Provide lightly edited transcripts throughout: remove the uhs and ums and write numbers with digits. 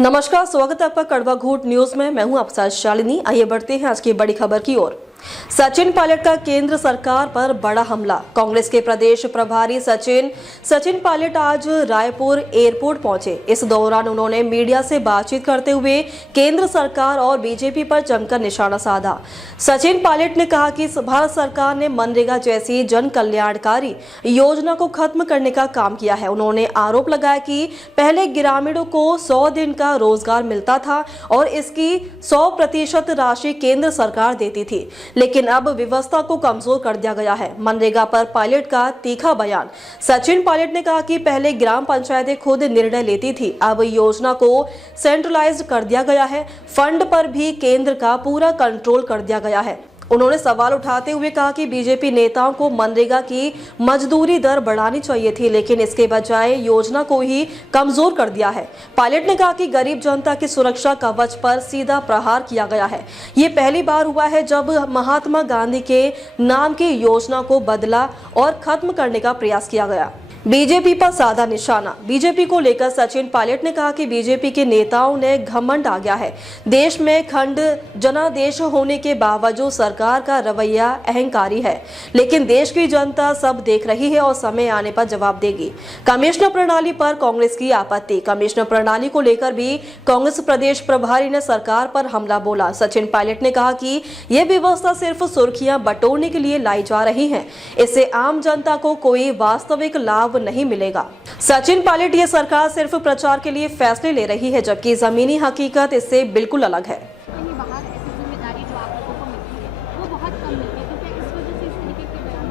नमस्कार, स्वागत है आपका कड़वा घूट न्यूज में। मैं हूं आपके साथ शालिनी। आइए बढ़ते हैं आज की बड़ी खबर की ओर। सचिन पायलट का केंद्र सरकार पर बड़ा हमला। कांग्रेस के प्रदेश प्रभारी सचिन पायलट आज रायपुर एयरपोर्ट पहुंचे। इस दौरान उन्होंने मीडिया से बातचीत करते हुए केंद्र सरकार और बीजेपी पर जमकर निशाना साधा। सचिन पायलट ने कहा कि भारत सरकार ने मनरेगा जैसी जन कल्याणकारी योजना को खत्म करने का काम किया है। उन्होंने आरोप लगाया कि पहले ग्रामीणों को 100 दिन का रोजगार मिलता था और इसकी 100% राशि केंद्र सरकार देती थी, लेकिन अब व्यवस्था को कमजोर कर दिया गया है। मनरेगा पर पायलट का तीखा बयान। सचिन पायलट ने कहा कि पहले ग्राम पंचायतें खुद निर्णय लेती थी, अब योजना को सेंट्रलाइज्ड कर दिया गया है। फंड पर भी केंद्र का पूरा कंट्रोल कर दिया गया है। उन्होंने सवाल उठाते हुए कहा कि बीजेपी नेताओं को मनरेगा की मजदूरी दर बढ़ानी चाहिए थी, लेकिन इसके बजाय योजना को ही कमजोर कर दिया है। पायलट ने कहा कि गरीब जनता की सुरक्षा कवच पर सीधा प्रहार किया गया है। ये पहली बार हुआ है जब महात्मा गांधी के नाम की योजना को बदला और खत्म करने का प्रयास किया गया। बीजेपी पर साधा निशाना। बीजेपी को लेकर सचिन पायलट ने कहा कि बीजेपी के नेताओं ने घमंड आ गया है। देश में खंड जनादेश होने के बावजूद सरकार का रवैया अहंकारी है, लेकिन देश की जनता सब देख रही है और समय आने पर जवाब देगी। कमिश्नर प्रणाली पर कांग्रेस की आपत्ति। कमिश्नर प्रणाली को लेकर भी कांग्रेस प्रदेश प्रभारी ने सरकार पर हमला बोला। सचिन पायलट ने कहा कि यह व्यवस्था सिर्फ सुर्खियां बटोरने के लिए लाई जा रही है, इससे आम जनता को कोई वास्तविक लाभ नहीं मिलेगा। सचिन पायलट, ये सरकार सिर्फ प्रचार के लिए फैसले ले रही है, जबकि जमीनी हकीकत इससे बिल्कुल अलग है। बाहर ऐसी जिम्मेदारी जो आप लोगों को मिलती है वो बहुत कम मिलती है, क्योंकि इस वजह से इस तरीके के बयान।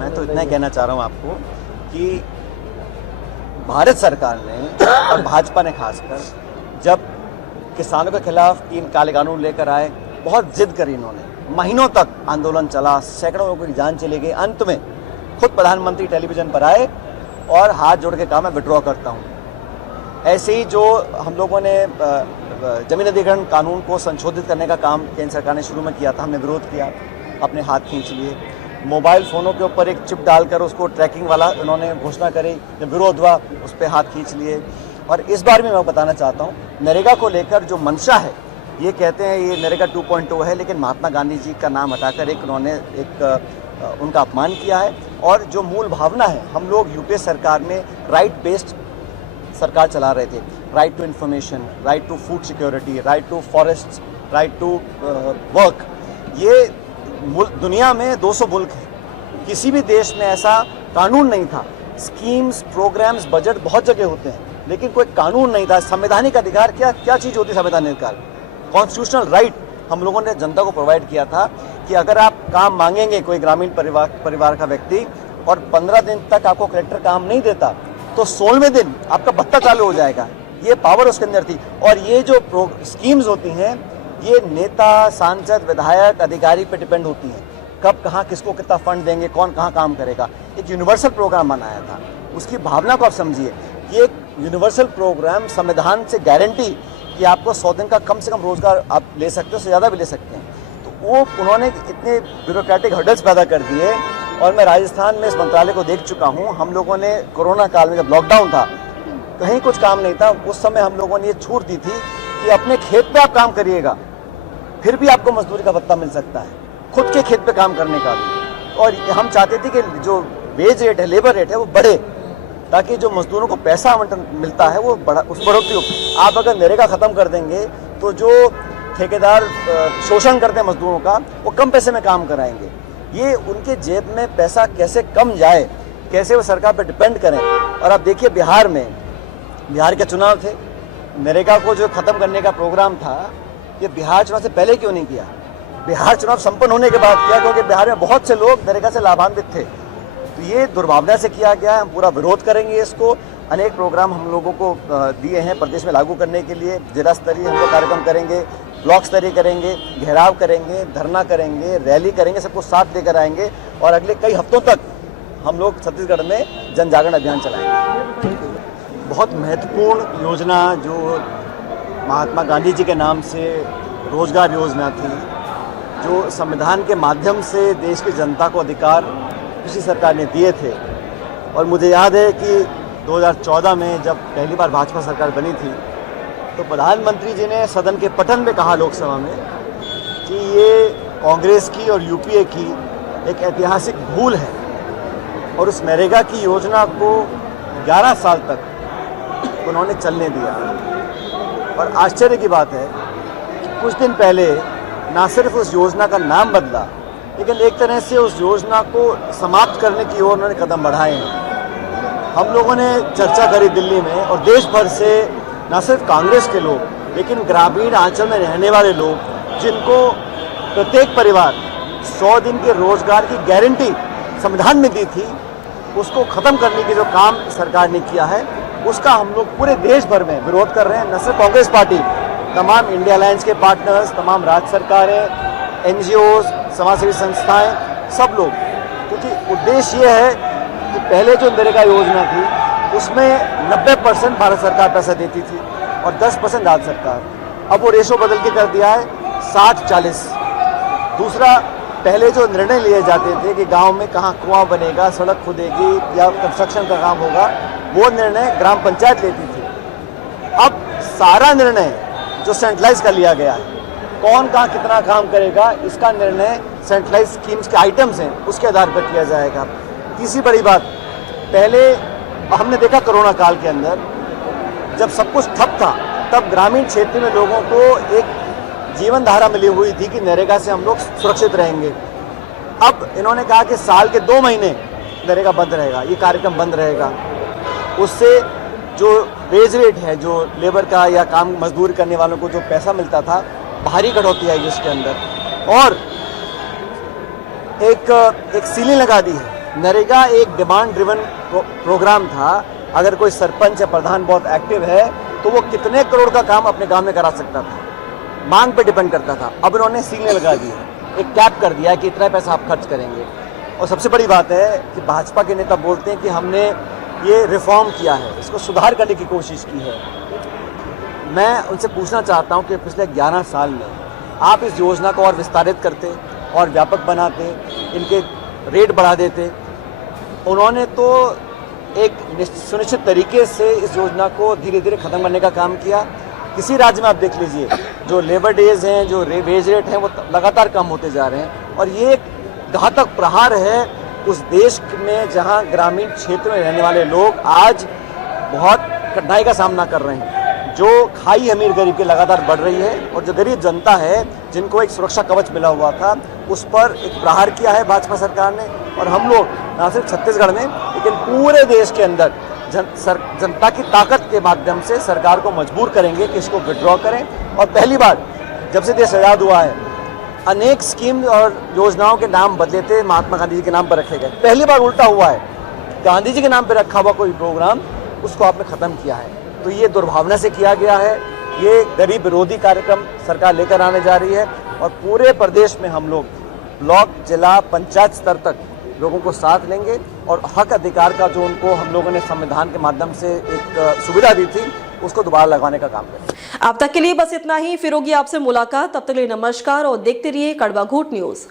मैं तो इतना ही कहना चाह रहा हूँ आपको कि भारत सरकार ने और भाजपा ने खासकर जब किसानों के खिलाफ 3 काले कानून लेकर आए, बहुत जिद करी इन्होंने, महीनों तक आंदोलन चला, सैकड़ों लोगों की जान चली गई। अंत में खुद प्रधानमंत्री टेलीविजन पर आए और हाथ जोड़ के कहा मैं विड्रॉ करता हूँ। ऐसे ही जो हम लोगों ने जमीन अधिग्रहण कानून को संशोधित करने का काम केंद्र सरकार ने शुरू में किया था, हमने विरोध किया, अपने हाथ खींच लिए। मोबाइल फ़ोनों के ऊपर एक चिप डालकर उसको ट्रैकिंग वाला उन्होंने घोषणा करी, जब विरोध हुआ उस पर हाथ खींच लिए। और इस बार भी मैं बताना चाहता हूँ, नरेगा को लेकर जो मंशा है, ये कहते हैं ये नरेगा 2.0 है, लेकिन महात्मा गांधी जी का नाम हटाकर उन्होंने उनका अपमान किया है। और जो मूल भावना है, हम लोग यूपीए सरकार में राइट बेस्ड सरकार चला रहे थे। Right to information, right to food security, right to forest, right to work. ये दुनिया में 200 मुल्क है, किसी भी देश में ऐसा कानून नहीं था। स्कीम्स, प्रोग्राम्स, बजट बहुत जगह होते हैं, लेकिन कोई कानून नहीं था। संवैधानिक अधिकार क्या चीज़ होती है? संवैधानिक अधिकार, कॉन्स्टिट्यूशनल राइट हम लोगों ने जनता को प्रोवाइड किया था कि अगर आप काम मांगेंगे, कोई ग्रामीण परिवार का व्यक्ति, और 15 दिन तक आपको कलेक्टर काम नहीं देता, तो 16वें दिन आपका भत्ता चालू हो जाएगा। ये पावर उसके अंदर थी। और ये जो स्कीम्स होती हैं, ये नेता, सांसद, विधायक, अधिकारी पे डिपेंड होती हैं, कब कहाँ किसको कितना फंड देंगे, कौन कहाँ काम करेगा। एक यूनिवर्सल प्रोग्राम बनाया था, उसकी भावना को आप समझिए। ये एक यूनिवर्सल प्रोग्राम संविधान से गारंटी कि आपको 100 दिन का कम से कम रोजगार आप ले सकते हो, उससे ज़्यादा भी ले सकते हैं। तो वो उन्होंने इतने ब्यूरोक्रेटिक हर्डल्स पैदा कर दिए। और मैं राजस्थान में इस मंत्रालय को देख चुका हूँ। हम लोगों ने कोरोना काल में, जब लॉकडाउन था, कहीं कुछ काम नहीं था, उस समय हम लोगों ने ये छूट दी थी कि अपने खेत पे आप काम करिएगा, फिर भी आपको मजदूरी का भत्ता मिल सकता है, खुद के खेत पे काम करने का भी। और हम चाहते थे कि जो वेज रेट है, लेबर रेट है, वो बढ़े, ताकि जो मजदूरों को पैसा आवंटन मिलता है वो उस बढ़ोतरी हो। आप अगर नरेगा ख़त्म कर देंगे तो जो ठेकेदार शोषण करते हैं मजदूरों का, वो कम पैसे में काम कराएंगे। ये उनके जेब में पैसा कैसे कम जाए, कैसे वो सरकार पर डिपेंड करें। और आप देखिए बिहार के चुनाव थे, नरेगा को जो ख़त्म करने का प्रोग्राम था, ये बिहार चुनाव से पहले क्यों नहीं किया? बिहार चुनाव संपन्न होने के बाद किया, क्योंकि बिहार में बहुत से लोग नरेगा से लाभान्वित थे। तो ये दुर्भावना से किया गया है। हम पूरा विरोध करेंगे इसको। अनेक प्रोग्राम हम लोगों को दिए हैं प्रदेश में लागू करने के लिए। जिला स्तरीय हम लोग कार्यक्रम करेंगे, ब्लॉक स्तरीय करेंगे, घेराव करेंगे, धरना करेंगे, रैली करेंगे, सबको साथ लेकर आएंगे। और अगले कई हफ्तों तक हम लोग छत्तीसगढ़ में जन जागरण अभियान चलाएंगे। बहुत महत्वपूर्ण योजना जो महात्मा गांधी जी के नाम से रोजगार योजना थी, जो संविधान के माध्यम से देश की जनता को अधिकार पिछली सरकार ने दिए थे। और मुझे याद है कि 2014 में जब पहली बार भाजपा सरकार बनी थी तो प्रधानमंत्री जी ने सदन के पटल में कहा लोकसभा में कि ये कांग्रेस की और यूपीए की एक ऐतिहासिक भूल है और उस नरेगा की योजना को 11 साल तक उन्होंने चलने दिया। और आश्चर्य की बात है कि कुछ दिन पहले ना सिर्फ उस योजना का नाम बदला लेकिन एक तरह से उस योजना को समाप्त करने की ओर उन्होंने कदम बढ़ाए हैं। हम लोगों ने चर्चा करी दिल्ली में और देश भर से न सिर्फ कांग्रेस के लोग लेकिन ग्रामीण अंचल में रहने वाले लोग जिनको प्रत्येक परिवार 100 दिन के रोजगार की गारंटी संविधान में दी थी उसको ख़त्म करने की जो काम सरकार ने किया है उसका हम लोग पूरे देश भर में विरोध कर रहे हैं। न सिर्फ कांग्रेस पार्टी, तमाम इंडिया अलायंस के पार्टनर्स, तमाम राज्य सरकारें, NGOs, समाजसेवी संस्थाएं, सब लोग, क्योंकि उद्देश्य ये है कि पहले जो नरेगा योजना थी उसमें 90% भारत सरकार पैसा देती थी और 10% राज्य सरकार। अब वो रेशो बदल के कर दिया है 60-40। दूसरा, पहले जो निर्णय लिए जाते थे कि गांव में कहाँ कुआं बनेगा, सड़क खुदेगी या कंस्ट्रक्शन का काम होगा, वो निर्णय ग्राम पंचायत लेती थी। अब सारा निर्णय जो सेंट्रलाइज कर लिया गया है, कौन कहाँ कितना काम करेगा इसका निर्णय सेंट्रलाइज स्कीम्स के आइटम्स हैं उसके आधार पर किया जाएगा। तीसरी बड़ी बात, पहले हमने देखा कोरोना काल के अंदर जब सब कुछ ठप था तब ग्रामीण क्षेत्र में लोगों को एक जीवन धारा मिली हुई थी कि नरेगा से हम लोग सुरक्षित रहेंगे। अब इन्होंने कहा कि साल के 2 महीने नरेगा बंद रहेगा, ये कार्यक्रम बंद रहेगा। उससे जो वेज रेट है, जो लेबर का या काम मजदूर करने वालों को जो पैसा मिलता था, भारी कटौती आएगी उसके अंदर। और एक सीलिंग लगा दी है। नरेगा एक डिमांड ड्रिवन प्रोग्राम था। अगर कोई सरपंच या प्रधान बहुत एक्टिव है तो वो कितने करोड़ का काम अपने गांव में करा सकता था, मांग पे डिपेंड करता था। अब इन्होंने सीलिंग लगा दी है, एक कैप कर दिया है कि इतना पैसा आप खर्च करेंगे। और सबसे बड़ी बात है कि भाजपा के नेता बोलते हैं कि हमने ये रिफॉर्म किया है, इसको सुधार करने की कोशिश की है। मैं उनसे पूछना चाहता हूं कि पिछले 11 साल में आप इस योजना को और विस्तारित करते और व्यापक बनाते, इनके रेट बढ़ा देते। उन्होंने तो एक सुनिश्चित तरीके से इस योजना को धीरे धीरे ख़त्म करने का काम किया। किसी राज्य में आप देख लीजिए, जो लेबर डेज हैं, जो वेज रेट हैं, वो लगातार कम होते जा रहे हैं। और ये एक घातक प्रहार है उस देश में जहां ग्रामीण क्षेत्र में रहने वाले लोग आज बहुत कठिनाई का सामना कर रहे हैं। जो खाई अमीर गरीब की लगातार बढ़ रही है और जो गरीब जनता है जिनको एक सुरक्षा कवच मिला हुआ था उस पर एक प्रहार किया है भाजपा सरकार ने। और हम लोग न सिर्फ छत्तीसगढ़ में लेकिन पूरे देश के अंदर जनता की ताकत के माध्यम से सरकार को मजबूर करेंगे कि इसको विड्रॉ करें। और पहली बार जब से देश आज़ाद हुआ है अनेक स्कीम और योजनाओं के नाम बदले थे, महात्मा गांधी जी के नाम पर रखे गए। पहली बार उल्टा हुआ है, गांधी जी के नाम पर रखा हुआ कोई प्रोग्राम उसको आपने ख़त्म किया है। तो ये दुर्भावना से किया गया है। ये गरीब विरोधी कार्यक्रम सरकार लेकर आने जा रही है और पूरे प्रदेश में हम लोग ब्लॉक, जिला, पंचायत स्तर तक लोगों को साथ लेंगे और हक अधिकार का जो उनको हम लोगों ने संविधान के माध्यम से एक सुविधा दी थी उसको दोबारा लगाने का काम करें। अब तक के लिए बस इतना ही। फिर होगी आपसे मुलाकात, तब तक के लिए नमस्कार और देखते रहिए कड़वा घूट न्यूज़।